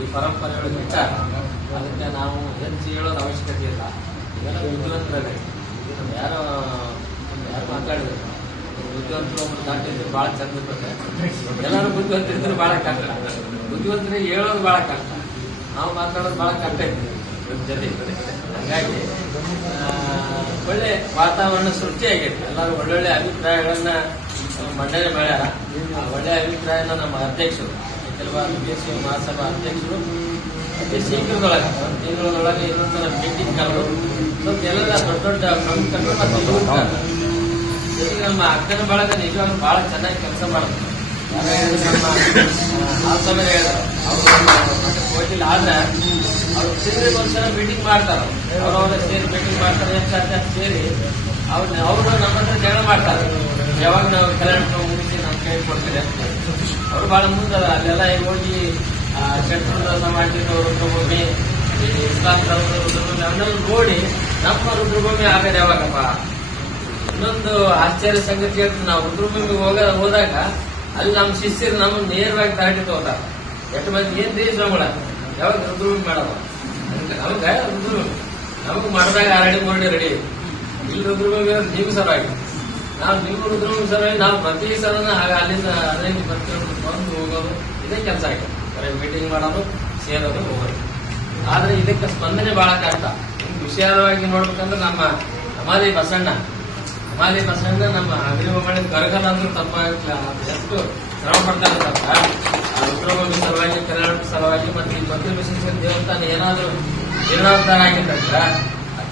ಈ ಪರಂಪರೆಗಳು ವಿಚಾರ, ಅದಕ್ಕೆ ನಾವು ಹೆಚ್ಚು ಹೇಳೋದು ಅವಶ್ಯಕತೆ ಇಲ್ಲ. ಇದೆಲ್ಲ ಬುದ್ಧಿವಂತರೇ ಯಾರು ಯಾರೋ ಮಾತಾಡಿದ್ರು? ಬುದ್ಧಿವಂತರು ಒಬ್ಬರು ದಾಟಿದ್ರು, ಭಾಳ ಚಂದ ಇರ್ತದೆ. ಎಲ್ಲರೂ ಬುದ್ಧಿವಂತರಿದ್ರೆ ಭಾಳ ಕಷ್ಟ. ಬುದ್ಧಿವಂತರಿಗೆ ಹೇಳೋದು ಭಾಳ ಕಷ್ಟ. ನಾವು ಮಾತಾಡೋದು ಭಾಳ ಕಷ್ಟ ಇದ್ರ ಜೊತೆ ಹಾಗಾಗಿ ಒಳ್ಳೆ ವಾತಾವರಣ ಸೃಷ್ಟಿಯಾಗಿತ್ತು ಎಲ್ಲರೂ ಒಳ್ಳೊಳ್ಳೆ ಅಭಿಪ್ರಾಯಗಳನ್ನ ಮಂಡನೆ ಮಾಡ್ಯಾರ. ಒಳ್ಳೆ ಅಭಿಪ್ರಾಯನ ನಮ್ಮ ಅಧ್ಯಕ್ಷರು ಕೆಲವಾರು ಬಿ ಮಹಾಸಭಾ ಅಧ್ಯಕ್ಷರು ಶೀಘ್ರದೊಳಗೆ ಒಂದು ತಿಂಗಳೊಳಗೆ ಮೀಟಿಂಗ್ ಕಾಲು ಸ್ವಲ್ಪ ಎಲ್ಲ ದೊಡ್ಡ ದೊಡ್ಡ ಪ್ರಮುಖರು ಮತ್ತು ಜೊತೆಗೆ ನಮ್ಮ ಅಕ್ಕನ ಬಳಗ ನಿಜವಾಗ್ಲೂ ಬಹಳ ಚೆನ್ನಾಗಿ ಕೆಲಸ ಮಾಡುತ್ತೆ ನಮ್ಮ ಅವರು ಮತ್ತೆ ಹೋಗಿಲ್ಲ ಆದ್ರೆ ಅವ್ರು ತಿಂಗಳಿಗೆ ಒಂದ್ಸಲ ಮೀಟಿಂಗ್ ಮಾಡ್ತಾರೆ. ಅವ್ರವ್ರ ಸೇರಿ ಮೀಟಿಂಗ್ ಮಾಡ್ತಾರೆ, ಎಷ್ಟು ಸೇರಿ ಅವ್ರನ್ನ ಅವರು ನಮ್ಮ ಹತ್ರ ಜಗಳ ಮಾಡ್ತಾರೆ. ಯಾವಾಗ ನಾವು ಕಲ್ಯಾಣ ಮುಗಿಸಿ ನಾವು ಕೇಳಿಕೊಡ್ತೀರಿ ಅಂತ. ಅವ್ರು ಬಹಳ ಮುಂದದ ಅಲ್ಲೆಲ್ಲ ಈಗ ಹೋಗಿ ಚಟ್ರದ ಮಾಡಿದವರು ರುದ್ರಭೂಮಿ ಈ ಇಸ್ಲಾಂ ಧರ್ಮದ ಅವನ್ನೆಲ್ಲ ನೋಡಿ ನಮ್ಮ ರುದ್ರಭೂಮಿ ಆಗದೆ ಯಾವಾಗಪ್ಪ? ಇನ್ನೊಂದು ಆಶ್ಚರ್ಯ ಸಂಗತಿ ಹೇಳ್ತೀನಿ. ನಾವು ರುದ್ರಭೂಮಿಗೆ ಹೋಗ, ಹೋದಾಗ ಅಲ್ಲಿ ನಮ್ಮ ಶಿಷ್ಯರು ನಮ್ಮ ನೇರವಾಗಿ ದಾಟಿ ತಗೋತಾರ. ಎಷ್ಟು ಮಂದಿ? ಏನ್ ದೇಶ ನಮ್ಗಳ ಯಾವಾಗ ರುದ್ರಭೂಮಿ ಮಾಡವ? ನಮ್ಗೆ ನಮಗ ರುದ್ರಭೂಮಿ. ನಮ್ಗೆ ಮಾಡಿದಾಗ ಆರಡಿ ಮೂರಡಿ ರೆಡಿ ಇಲ್ಲಿ ರುದ್ರಭೂಮಿ ಸಲುವಾಗಿ. ನಾವು ರುದ್ರಭೂಮಿ ಸಲುವಾಗಿ ನಾವು ಪ್ರತಿ ಸಲ ಅಲ್ಲಿಂದ ಅರೇಂಜ್ ಬರ್ಕೊಂಡು ಬಂದು ಹೋಗೋದು, ಇದೇ ಕೆಲಸ ಆಗಿದೆ ಬರೀ ಮೀಟಿಂಗ್ ಮಾಡೋದು, ಸೇರೋದು, ಹೋಗೋದು. ಆದ್ರೆ ಇದಕ್ಕೆ ಸ್ಪಂದನೆ ಬಹಳ ಕಷ್ಟ. ವಿಶಾಲವಾಗಿ ನೋಡ್ಬೇಕಂದ್ರೆ ನಮ್ಮ ಹಮಾಲಿ ಬಸಣ್ಣ ಹಮಾಲಿ ಬಸಣ್ಣ ನಮ್ಮ ಅಗ್ರಿಬೊಮ್ಮಳಿ ಕರಗಲ್ಲ ಅಂದ್ರೆ ತಪ್ಪಾಗಿಲ್ಲ ಎಷ್ಟು ಶ್ರಮ ಪಡ್ತಾರೆ ತಪ್ಪ ಸಲುವಾಗಿ, ಕರ್ನಾಟಕ ಸಲುವಾಗಿ ಮತ್ತೆ ಈ ಭಕ್ತಿ ವಿಶೇಷ ದೇವಸ್ಥಾನ ಏನಾದ್ರು ಜೀರ್ಣೋದ್ಧಾರ ಆಗಿದ್ದಂದ್ರ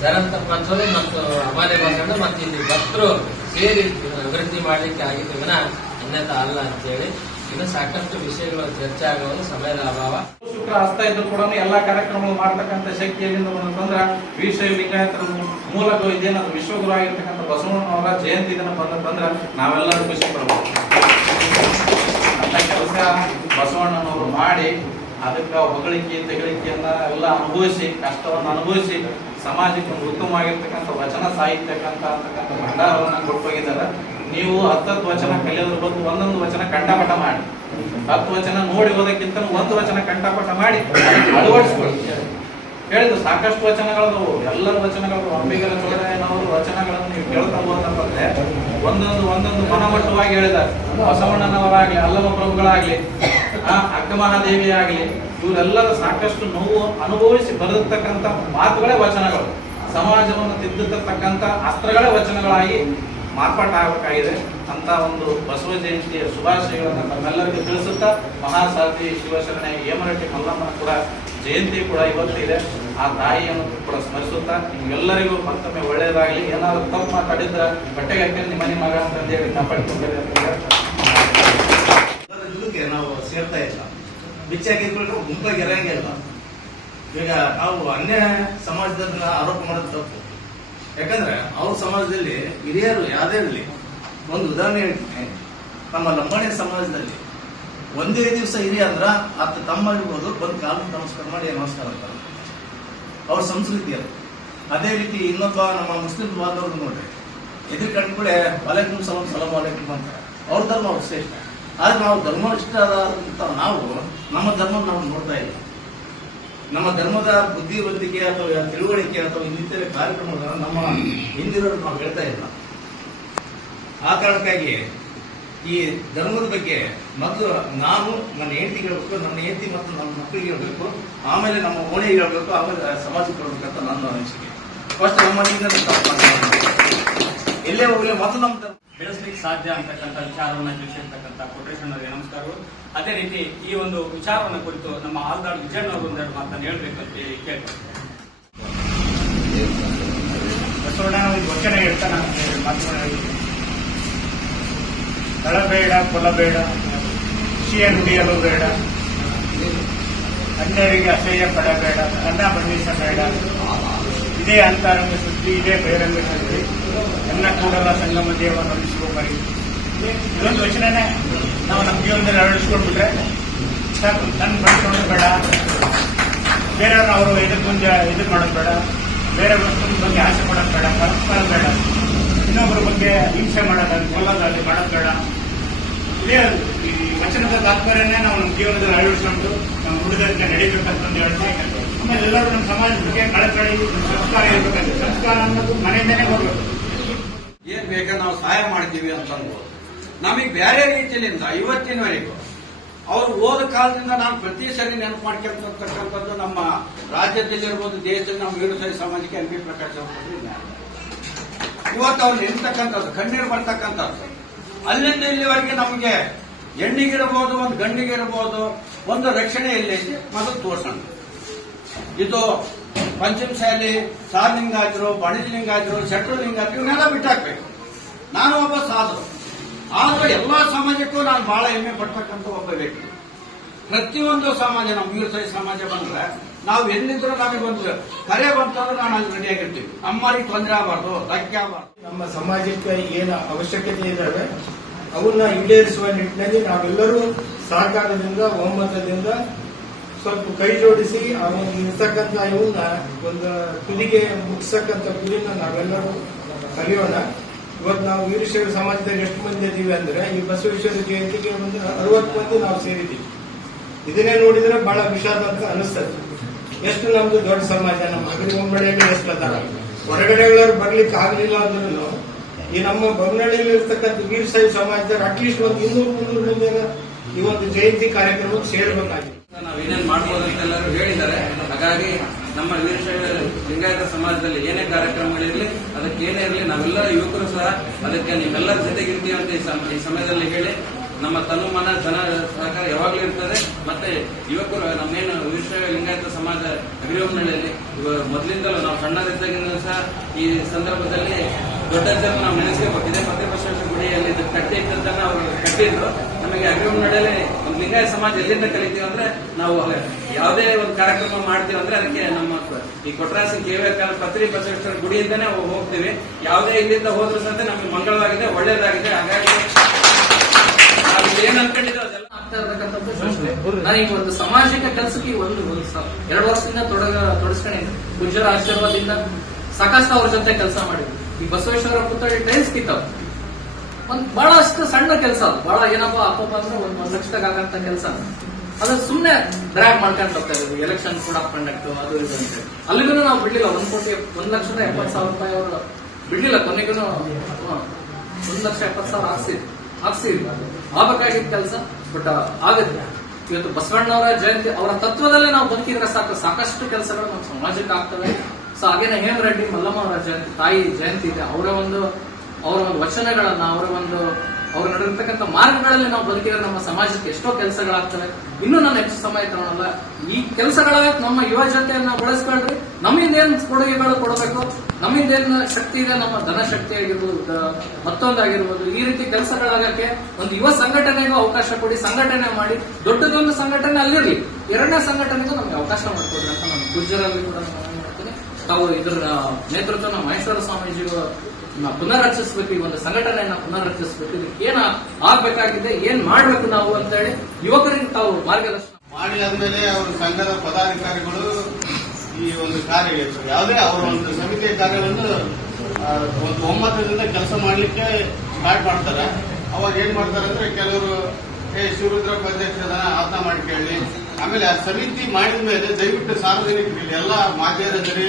ಜರಂತ ಪಂಚರು ಮತ್ತು ಅಮಾಲಿ ಬಸಣ್ಣ ಮತ್ತೆ ಇಲ್ಲಿ ಭಕ್ತರು ಸೇರಿ ಅಭಿವೃದ್ಧಿ ಮಾಡಲಿಕ್ಕೆ ಆಗಿತ್ತು ವಿನ ಅನ್ಯತಾ ಅಲ್ಲ ಅಂತೇಳಿ ಇನ್ನು ಸಾಕಷ್ಟು ವಿಷಯಗಳು ಚರ್ಚೆ ಆಗುವುದು ಸಮಯದ ಅಭಾವ. ಶುಕ್ರ ಹಸ್ತ ಇದ್ರು ಕೂಡ ಎಲ್ಲಾ ಕಾರ್ಯಕ್ರಮಗಳು ಮಾಡ್ತಕ್ಕಂಥ ಶಕ್ತಿ ಎಲ್ಲಿಂದ ಬಂದಂತಂದ್ರ ವೀರಶೈವ ಲಿಂಗಾಯತರ ಮೂಲಕ ಇದೇನದು ವಿಶ್ವಗುರು ಆಗಿರ್ತಕ್ಕಂಥ ಬಸವಣ್ಣನವರ ಜಯಂತಿ ದಿನ ಬಂದ್ರೆ ನಾವೆಲ್ಲರೂ ಖುಷಿ ಪಡ್ಬೋದು. ಅಂತ ಕೆಲಸ ಬಸವಣ್ಣನವರು ಮಾಡಿ ಅದಕ್ಕೆ ಹೊಗಳಿಕೆ ತೆಗಳಿಕೆಯನ್ನ ಎಲ್ಲ ಅನುಭವಿಸಿ, ಕಷ್ಟವನ್ನು ಅನುಭವಿಸಿ ಸಮಾಜಕ್ಕೆ ಒಂದು ಉತ್ತಮವಾಗಿರ್ತಕ್ಕಂಥ ವಚನ ಸಾಹಿತ್ಯಕ್ಕಂತ ಅಂತಕ್ಕಂಥ ಭಂಡಾರವನ್ನು ಕೊಟ್ಟೋಗಿದ್ದಾರೆ ನೀವು ಹತ್ತತ್ತು ವಚನ ಕಲಿಯೋದ್ರ ಬಗ್ಗೆ ಒಂದೊಂದು ವಚನ ಕಂಠಪಾಠ ಮಾಡಿ. ಹತ್ತು ವಚನ ನೋಡಿ ಹೋದಕ್ಕಿಂತ ಒಂದು ವಚನ ಕಂಠಪಾಠ ಮಾಡಿ ಅಳವಡಿಸ್ಕೊಳ್ಳಿ. ಹೇಳಿದ್ರು, ಸಾಕಷ್ಟು ವಚನಗಳದವು. ಎಲ್ಲರ ವಚನಗಳು ಅಂಬಿಗರ ಚೋದಯನವರು ವಚನಗಳನ್ನು ನೀವು ಕೇಳ್ತಾ ಹೋದಂತಂದ್ರೆ ಒಂದೊಂದು ಒಂದೊಂದು ಮನಮಟ್ಟವಾಗಿ ಹೇಳಿದ ಬಸವಣ್ಣನವರಾಗ್ಲಿ ಅಲ್ಲವ ಪ್ರಭುಗಳಾಗ್ಲಿ ಆ ಅಕ್ಕ ಮಹಾದೇವಿ ಆಗ್ಲಿ, ಇವರೆಲ್ಲರ ಸಾಕಷ್ಟು ನೋವು ಅನುಭವಿಸಿ ಬರೆದಿರ್ತಕ್ಕಂಥ ಮಾತುಗಳೇ ವಚನಗಳು. ಸಮಾಜವನ್ನು ತಿದ್ದಿರ್ತಕ್ಕಂಥ ಅಸ್ತ್ರಗಳೇ ವಚನಗಳಾಗಿ ಮಾರ್ಪಾಟ ಆಗಬೇಕಾಗಿದೆ ಅಂತ ಒಂದು ಬಸವ ಜಯಂತಿಯ ಶುಭಾಶಯಗಳನ್ನು ತಮ್ಮೆಲ್ಲರಿಗೂ ತಿಳಿಸುತ್ತಾ ಮಹಾಸಾಧಿ ಶಿವಶರಣೆ ಹೇಮರಟ್ಟಿ ಮಲ್ಲಮ್ಮನ ಕೂಡ ಜಯಂತಿ ಕೂಡ ಇವತ್ತಿದೆ. ಆ ತಾಯಿಯನ್ನು ಕೂಡ ಸ್ಮರಿಸುತ್ತಾ ನಿಮ್ಗೆಲ್ಲರಿಗೂ ಮತ್ತೊಮ್ಮೆ ಒಳ್ಳೆಯದಾಗಲಿ. ಏನಾದರೂ ತಪ್ಪು ಮಾತಾಡಿದ್ರೆ ಬಟ್ಟೆಗೆ ಹಾಕಿ ನಿಮ್ಮ ಮನೆ ಮಗ ಅಂತಂದೇಳಿ ಕಾಪಾಡಿಕೊಂಡಿದೆ ಅಂತ ಹೇಳಿ ನಾವು ಸೇರ್ತಾ ಇಲ್ಲ. ಬಿಚ್ಚಾಕಿದ್ಬಿಟ್ರೆ ಗುಂಪಾಗಿ ಇರಂಗೇ ಇಲ್ಲ ಈಗ ನಾವು ಅನ್ಯ ಸಮಾಜದನ್ನ ಆರೋಪ ಮಾಡೋದು ತಪ್ಪು. ಯಾಕಂದ್ರೆ ಅವ್ರ ಸಮಾಜದಲ್ಲಿ ಹಿರಿಯರು ಯಾವ್ದೇ ಇರಲಿ, ಒಂದು ಉದಾಹರಣೆ ಹೇಳ್ತೀನಿ. ನಮ್ಮ ಲಂಬಾಣಿ ಸಮಾಜದಲ್ಲಿ ಒಂದೇ ದಿವಸ ಹಿರಿಯ ಅಂದ್ರ ಅತ್ತ ತಮ್ಮ ಇರ್ಬೋದು ಬಂದು ಕಾಲು ನಮಸ್ಕಾರ ಮಾಡಿ ನಮಸ್ಕಾರ ಅಂತ ಅವ್ರ ಸಂಸ್ಕೃತಿ ಅದು. ಅದೇ ರೀತಿ ಇನ್ನೊಬ್ಬ ನಮ್ಮ ಮುಸ್ಲಿಂ ಬಾಂಧವ್ರು ನೋಡ್ರಿ. ಎದುರು ಕಂಡ್ಕೂಡೆ, ವಾಲೇಕುಮ್ ಸಲಾಂ ಸಲಾಂ ವಾಲೇಕುಮ್ ಅಂತ ಅವ್ರ ಧರ್ಮ ಅವ್ರ ಶ್ರೇಷ್ಠ. ಆದ್ರೆ ನಾವು ಧರ್ಮ ಇಷ್ಟ ಆದಂತ ನಾವು, ನಮ್ಮ ಧರ್ಮ ನಾವು ನೋಡ್ತಾ ಇಲ್ಲ. ನಮ್ಮ ಧರ್ಮದ ಬುದ್ಧಿವಂತಿಕೆ ಅಥವಾ ತಿಳುವಳಿಕೆ ಅಥವಾ ಇನ್ನಿತರ ಕಾರ್ಯಕ್ರಮಗಳನ್ನು ನಮ್ಮ ಹಿಂದಿರೋರು ನಾವು ಹೇಳ್ತಾ ಇಲ್ಲ. ಆ ಕಾರಣಕ್ಕಾಗಿ ಈ ಧರ್ಮದ ಬಗ್ಗೆ ಮೊದಲು ನಾನು ನನ್ನ ಹೆಂಡತಿ ಹೇಳ್ಬೇಕು, ನನ್ನ ಹೆಂಡತಿ ಮತ್ತು ನನ್ನ ಮಕ್ಕಳಿಗೆ ಹೇಳ್ಬೇಕು, ಆಮೇಲೆ ನಮ್ಮ ಓಣಿಗೆ ಹೇಳ್ಬೇಕು, ಆಮೇಲೆ ಸಮಾಜಕ್ಕೆ ಹೇಳ್ಬೇಕಂತ ನನ್ನ ಅನಿಸಿಕೆ. ಫಸ್ಟ್ ನಮ್ಮ ಮನೆಯಿಂದ. ಎಲ್ಲೇ ಹೋಗಲಿ, ಮೊದಲು ನಮ್ಮ ಬೆಳೆಸಲಿಕ್ಕೆ ಸಾಧ್ಯ ಅಂತಕ್ಕಂಥ ವಿಚಾರವನ್ನು ತಿಳಿಸಿರ್ತಕ್ಕಂಥ ಕೊಟ್ರೇಶನ್ ಅವರಿಗೆ ನಮಸ್ಕಾರಗಳು. ಅದೇ ರೀತಿ ಈ ಒಂದು ವಿಚಾರವನ್ನು ಕುರಿತು ನಮ್ಮ ಆಲ್ದಾಳ್ ವಿಜಯಣ್ಣ ಅವರು ಒಂದೆರಡು ಮಾತನ್ನು ಹೇಳಬೇಕು ಅಂತ ಹೇಳಿ ಕೇಳ್ತಾರೆ ಬಸವಣ್ಣ, ಒಂದು ವಚನ ಹೇಳ್ತಾನೆ ತಳಬೇಡ, ಕೊಲಬೇಡ ಖುಷಿಯ ಬೇಡ, ಅನ್ಯರಿಗೆ ಅಸಹ್ಯ ಪಡಬೇಡ, ಅನ್ನ ಬಂಧಿಸಬೇಡ. ಇದೇ ಅಂತರಂಗ ಇದೇ ಬಹಿರಂಗ ಸುದ್ದಿ ಎಲ್ಲ ಕೂಡಲ ಸಂಗಮ ದೇವ ನಮಿಸುವ ಬರಿ ಇದೊಂದು ಯೋಚನೆ ನಾವು ನಮ್ಮ ಜೀವನದಲ್ಲಿ ಅಳವಡಿಸ್ಕೊಂಡ್ಬಿಟ್ರೆ ಸರ್ ನನ್ನ ಬಳಸ್ಕೊಂಡು ಬೇಡ. ಬೇರೆಯವ್ರ ಅವರು ಇದಕ್ಕೆ ಮುಂದೆ ಇದು ಮಾಡೋದು ಬೇಡ. ಬೇರೆ ವಸ್ತುವಿನ ಬಗ್ಗೆ ಆಸೆ ಪಡೋದು ಬೇಡ ಪರಸ್ಪರ ಬೇಡ. ಇನ್ನೊಬ್ಬರ ಬಗ್ಗೆ ಹಿಂಸೆ ಮಾಡೋದಾಗಲಿ ಕೊಲ್ಲೋದಾಗಲಿ ಮಾಡೋದು ಬೇಡ. ಇದೇ ಈ ವಚನದ ತಾತ್ಪರ್ಯನೇ ನಾವು ನಮ್ಮ ಜೀವನದಲ್ಲಿ ಅಳವಡಿಸ್ಕೊಂಡು, ನಮ್ಮ ಹುಡುಗರಿಗೆ ನಡೀಬೇಕಂತಂದು ಹೇಳ್ತೀನಿ ಆಮೇಲೆ ಎಲ್ಲರೂ ನಮ್ಮ ಸಮಾಜದ ಬಗ್ಗೆ ಕಳಕಳಿ ಸಂಸ್ಕಾರ ಇರಬೇಕಂತ ಸಂಸ್ಕಾರ ಅನ್ನೋದು ಮನೆಯಿಂದನೇ ಬರಬೇಕು ಏನ್ ಬೇಕ ನಾವು ಸಹಾಯ ಮಾಡ್ತೀವಿ ಅಂತ ಅನ್ಬೋದು ನಮಗೆ ಬೇರೆ ರೀತಿಯಿಂದ ಇವತ್ತಿನವರೆಗೂ ಅವ್ರು ಓದ ಕಾಲದಿಂದ ನಾನು ಪ್ರತಿ ಸರಿ ನೆನಪು ಮಾಡ್ಕೊಂತಕ್ಕಂಥದ್ದು ನಮ್ಮ ರಾಜ್ಯದಲ್ಲಿರ್ಬೋದು, ದೇಶದಲ್ಲಿ ನಮ್ಮ ವೀರಶೈವ ಸಮಾಜಕ್ಕೆ ಎನ್ ಪಿ ಪ್ರಕಾಶ್. ಇವತ್ತು ಅವ್ರು ನಿಂತಕ್ಕಂಥದ್ದು, ಕಣ್ಣೀರು ಬರ್ತಕ್ಕಂಥದ್ದು ಅಲ್ಲಿಂದ ಇಲ್ಲಿವರೆಗೆ ನಮಗೆ ಹೆಣ್ಣಿಗಿರಬಹುದು ಒಂದು ಗಂಡಿಗಿರಬಹುದು ಒಂದು ರಕ್ಷಣೆ ಇಲ್ಲಿ ಮೊದಲು ತೋರ್ಸೋಣ. ಇದು ಪಂಚಮ ಶಾಲೆ ಸಾಲಿಂಗಾದ್ರು ಬಣಜಲಿಂಗಾದ್ರು ಶೆಟ್ರು ಲಿಂಗಾದ್ರು ಇವನ್ನೆಲ್ಲ ಬಿಟ್ಟಾಕ್ಬೇಕು. ನಾನು ಒಬ್ಬ ಸಾಧು. ಆದ್ರೆ ಎಲ್ಲಾ ಸಮಾಜಕ್ಕೂ ನಾನು ಬಹಳ ಹೆಮ್ಮೆ ಪಡ್ತಕ್ಕಂಥ ಒಬ್ಬ ವ್ಯಕ್ತಿ. ಪ್ರತಿಯೊಂದು ಸಮಾಜ, ನಮ್ಮ ವೀರಶೈವ ಸಮಾಜ ಬಂದ್ರೆ ನಾವು ಎಲ್ಲಿದ್ರು ನಮಗೆ ಬಂದ್ರೆ ಕರೆ ಬಂತಂದ್ರೆ ನಾನು ಅಲ್ಲಿ ರೆಡಿಯಾಗಿರ್ತೀವಿ ನಮ್ಮಲ್ಲಿ ತೊಂದರೆ ಆಗಬಾರ್ದು, ಧಕ್ಕೆ ನಮ್ಮ ಸಮಾಜಕ್ಕೆ ಏನು ಅವಶ್ಯಕತೆ ಇದ್ದಾವೆ ಅವನ್ನ ಈಡೇರಿಸುವ ನಿಟ್ಟಿನಲ್ಲಿ ನಾವೆಲ್ಲರೂ ಸಹಕಾರದಿಂದ ಒಮ್ಮತದಿಂದ ಸ್ವಲ್ಪ ಕೈ ಜೋಡಿಸಿ ಅವನಿಗೆ ಇರ್ತಕ್ಕಂಥ ಇವನ್ನ ಒಂದು ತುದಿಗೆ ಮುಗಿಸ್ತಕ್ಕಂಥ ಗುರಿನ ನಾವೆಲ್ಲರೂ ಕಲಿಯೋಣ. ಇವತ್ತು ನಾವು ವೀರಶೈವ ಸಮಾಜದಾಗ ಎಷ್ಟು ಮಂದಿ ಇದ್ದೀವಿ ಅಂದ್ರೆ, ಈ ಬಸವೇಶ್ವರ ಜಯಂತಿಗೆ ಒಂದು ಅರವತ್ತು ಮಂದಿ ನಾವು ಸೇರಿದ್ದೀವಿ. ಇದನ್ನೇ ನೋಡಿದ್ರೆ ಬಹಳ ವಿಷಾದ ಅಂತ ಅನಿಸ್ತದೆ. ಎಷ್ಟು ನಮ್ದು ದೊಡ್ಡ ಸಮಾಜ, ನಮ್ಮ ಅಗಲಿ ಬೊಮ್ಮಡಿಯಲ್ಲಿ ಎಷ್ಟು ಅದಾರ ಹೊರಗಡೆಗಳವ್ರು ಬರ್ಲಿಕ್ಕೆ ಆಗ್ಲಿಲ್ಲ ಅಂದ್ರೂ ಈ ನಮ್ಮ ಬೊಮ್ಮನಹಳ್ಳಿಯಲ್ಲಿ ಇರ್ತಕ್ಕಂಥ ವೀರಶೈವ ಸಮಾಜದವ್ರು ಅಟ್ಲೀಸ್ಟ್ ಒಂದು ಇನ್ನೂರು, ಮುನ್ನೂರು ಮಂದಿ ಈ ಒಂದು ಜಯಂತಿ ಕಾರ್ಯಕ್ರಮಕ್ಕೆ ಸೇರಬೇಕಾಗಿದೆ. ನಾವೇನೇನು ಮಾಡಬಹುದು ಅಂತ ಎಲ್ಲರೂ ಹೇಳಿದ್ದಾರೆ. ಹಾಗಾಗಿ ನಮ್ಮ ವೀರಶೈವ ಲಿಂಗಾಯತ ಸಮಾಜದಲ್ಲಿ ಏನೇ ಕಾರ್ಯಕ್ರಮಗಳಿರಲಿ, ಅದಕ್ಕೆ ಏನೇ ಇರಲಿ ನಾವೆಲ್ಲ ಯುವಕರು ಸಹ ಅದಕ್ಕೆ ನೀವೆಲ್ಲರ ಜೊತೆಗಿರ್ತೀವಿ ಅಂತ ಈ ಸಮ- ಸಮಯದಲ್ಲಿ ಹೇಳಿ, ನಮ್ಮ ತನು ಮನ ಜನ ಸಹಕಾರ ಯಾವಾಗಲೂ ಇರ್ತದೆ. ಮತ್ತೆ ಯುವಕರು, ನಮ್ಮೇನು ವೀರಶೈವ ಲಿಂಗಾಯತ ಸಮಾಜ ಅಭಿಯೋಗಿನಲ್ಲಿ ಮೊದಲಿಂದಲೂ ನಾವು ಸಣ್ಣದಿದ್ದಾಗಿಂದ ಸಹ ಈ ಸಂದರ್ಭದಲ್ಲಿ ದೊಡ್ಡ ಜನ ನಾವು ನೆನೆಸ್ಕೋಬೇಕಿದೆ ಪ್ರತಿಪಕ್ಷ ಗುಡಿಯಲ್ಲಿ ಕಟ್ಟಿ ಅಂತ ಅವರು ಕಟ್ಟಿದ್ರು. ನಮಗೆ ಅಭಿಯೋಗನಹಳ್ಳಿಯಲ್ಲಿ ಒಂದು ಲಿಂಗಾಯತ ಸಮಾಜ ಎಲ್ಲಿಂದ ಕಲಿತೀವಿ ಅಂದ್ರೆ ನಾವು ಯಾವುದೇ ಒಂದು ಕಾರ್ಯಕ್ರಮ ಮಾಡ್ತೀವಿ ಅಂದ್ರೆ ಅದಕ್ಕೆ ನಮ್ಮ ಈ ಕೊಟ್ರಾಸಿ ಕೇವೇಕಾಲ ಪತ್ರಿ ಬಸವೇಶ್ವರ ಗುಡಿಯಿಂದನೇ ಹೋಗ್ತೀವಿ. ಯಾವುದೇ ಇಲ್ಲಿಂದ ಹೋದ್ರು ಸಹ ನಮ್ಗೆ ಮಂಗಳವಾಗಿದೆ, ಒಳ್ಳೇದಾಗಿದೆ. ಹಾಗಾಗಿ ಏನ್ ಆಗ್ತಾ ಒಂದು ಸಾಮಾಜಿಕ ಕೆಲಸಕ್ಕೆ ಒಂದು ಎರಡು ವರ್ಷದಿಂದ ತೊಡಗ ತೊಡಸ್ಕೊಂಡಿದ್ದೆ ಗುಜರ ಆಶೀರ್ವಾದದಿಂದ ಸಾಕಷ್ಟು ಅವ್ರ ಜೊತೆ ಕೆಲಸ ಮಾಡಿದ್ವಿ. ಈ ಬಸವೇಶ್ವರ ಪುತ್ಥಳಿ ಟೈಲ್ಸ್ ಕಿತ್ತಾವ ಒಂದ್ ಬಹಳಷ್ಟು ಸಣ್ಣ ಕೆಲಸ ಬಹಳ ಏನಪ್ಪ, ಅಪ್ಪಪ್ಪ ಅಂದ್ರೆ ಒಂದ್ ಒಂದ್ ಲಕ್ಷದಾಗ ಆಗಂತ ಕೆಲಸ ಅದು. ಸುಮ್ನೆ ಡ್ರ್ಯಾಗ್ ಮಾಡ್ಕೊಂಡು ಹೋಗ್ತಾ ಇದ್ದೀವಿ. ಎಲೆಕ್ಷನ್ ಕೂಡ ಕಂಡಕ್ಟ್ ಅದು ಇದು ಅಂತ ಅಲ್ಲಿಗೂ ನಾವು ಬಿಡ್ಲಿಲ್ಲ. ಒಂದ್ ಕೋಟಿ, ಒಂದ್ ಲಕ್ಷದ ಎಪ್ಪತ್ತು ಸಾವಿರ ರೂಪಾಯಿ ಅವರು ಬಿಡ್ಲಿಲ್ಲ. ಕೊನೆಗೂ ಒಂದ್ ಲಕ್ಷ ಎಪ್ಪತ್ತು ಸಾವಿರ ಹಾಕ್ಸಿದ್ರು ಹಾಕ್ಸಿದ್ರು ಆಗ್ಬೇಕಾಗಿದ್ದ ಕೆಲಸ, ಬಟ್ ಆಗುತ್ತೆ ಇವತ್ತು ಬಸವಣ್ಣವರ ಜಯಂತಿ, ಅವರ ತತ್ವದಲ್ಲೇ ನಾವು ಬದುಕಿದ್ರೆ ಸಾಕು. ಸಾಕಷ್ಟು ಕೆಲಸಗಳು ನಮ್ಮ ಸಮಾಜಕ್ಕೆ ಆಗ್ತವೆ. ಸೊ ಹಾಗೇನೆ ಹೇಮರೆಡ್ಡಿ ಮಲ್ಲಮ್ಮ ಅವರ ಜಯಂತಿ, ತಾಯಿ ಜಯಂತಿ ಇದೆ. ಅವರ ಒಂದು ಅವರ ಒಂದು ವಚನಗಳನ್ನ, ಅವರ ಒಂದು, ಅವ್ರು ನಡೆದಿರ್ತಕ್ಕಂಥ ಮಾರ್ಗಗಳಲ್ಲಿ ನಾವು ಬದುಕಿದ್ರೆ ನಮ್ಮ ಸಮಾಜಕ್ಕೆ ಎಷ್ಟೋ ಕೆಲಸಗಳಾಗ್ತವೆ. ಇನ್ನೂ ನಾನು ಹೆಚ್ಚು ಸಮಯ ತಗೊಳಲ್ಲ. ಈ ಕೆಲಸಗಳ ನಮ್ಮ ಯುವ ಜನತೆಯನ್ನ ಬಳಸ್ಕೊಳ್ರಿ ನಮ್ಮಿಂದ ಏನ್ ಕೊಡುಗೆಗಳು ಕೊಡಬೇಕು? ನಮ್ಮಿಂದ ಏನ್ ಶಕ್ತಿ ಇದೆ? ನಮ್ಮ ಧನಶಕ್ತಿ ಆಗಿರ್ಬೋದು ಮತ್ತೊಂದಾಗಿರ್ಬೋದು ಈ ರೀತಿ ಕೆಲಸಗಳಾಗಕ್ಕೆ ಒಂದು ಯುವ ಸಂಘಟನೆಗೂ ಅವಕಾಶ ಕೊಡಿ, ಸಂಘಟನೆ ಮಾಡಿ. ದೊಡ್ಡದೊಂದು ಸಂಘಟನೆ ಅಲ್ಲಿರಲಿ. ಎರಡನೇ ಸಂಘಟನೆಗೂ ನಮ್ಗೆ ಅವಕಾಶ ಮಾಡಿಕೊಡ್ರಿ ಅಂತ ನಾನು ಗುರ್ಜರಲ್ಲಿ ಕೂಡ ಮಾಡ್ತೀನಿ. ತಾವು ಇದರ ನೇತೃತ್ವ ಮಹೇಶ್ವರ ಸ್ವಾಮೀಜಿಗಳು ಪುನರ್ರಚಿಸ್ಬೇಕು, ಈ ಒಂದು ಸಂಘಟನೆಯನ್ನ ಪುನರ್ರಚಿಸ್ಬೇಕು, ಇದಕ್ಕೆ ಏನ ಆಗ್ಬೇಕಾಗಿದೆ, ಏನ್ ಮಾಡ್ಬೇಕು ನಾವು ಅಂತ ಹೇಳಿ ಯುವಕರಿಗೆ ತಾವು ಮಾರ್ಗದರ್ಶನ ಮಾಡಿ ಆದ್ಮೇಲೆ ಅವ್ರ ಸಂಘದ ಪದಾಧಿಕಾರಿಗಳು ಈ ಒಂದು ಕಾರ್ಯ ಯಾವುದೇ ಅವರ ಒಂದು ಸಮಿತಿಯ ಕಾರ್ಯವನ್ನು ಒಂದು ಒಮ್ಮತದಿಂದ ಕೆಲಸ ಮಾಡ್ಲಿಕ್ಕೆ ಸ್ಟಾರ್ಟ್ ಮಾಡ್ತಾರೆ. ಅವಾಗ ಏನ್ ಮಾಡ್ತಾರೆ ಅಂದ್ರೆ ಕೆಲವರು, ಏ, ಶಿವರುದ್ರಪ್ಪ ಅಧ್ಯಕ್ಷದ ಆತ್ಮ ಮಾಡಿ ಕೇಳಿ. ಆಮೇಲೆ ಆ ಸಮಿತಿ ಮಾಡಿದ ಮೇಲೆ ದಯವಿಟ್ಟು ಸಾರ್ವಜನಿಕರಿಗೆ, ಎಲ್ಲ ಮಾಧ್ಯಮದಲ್ಲಿ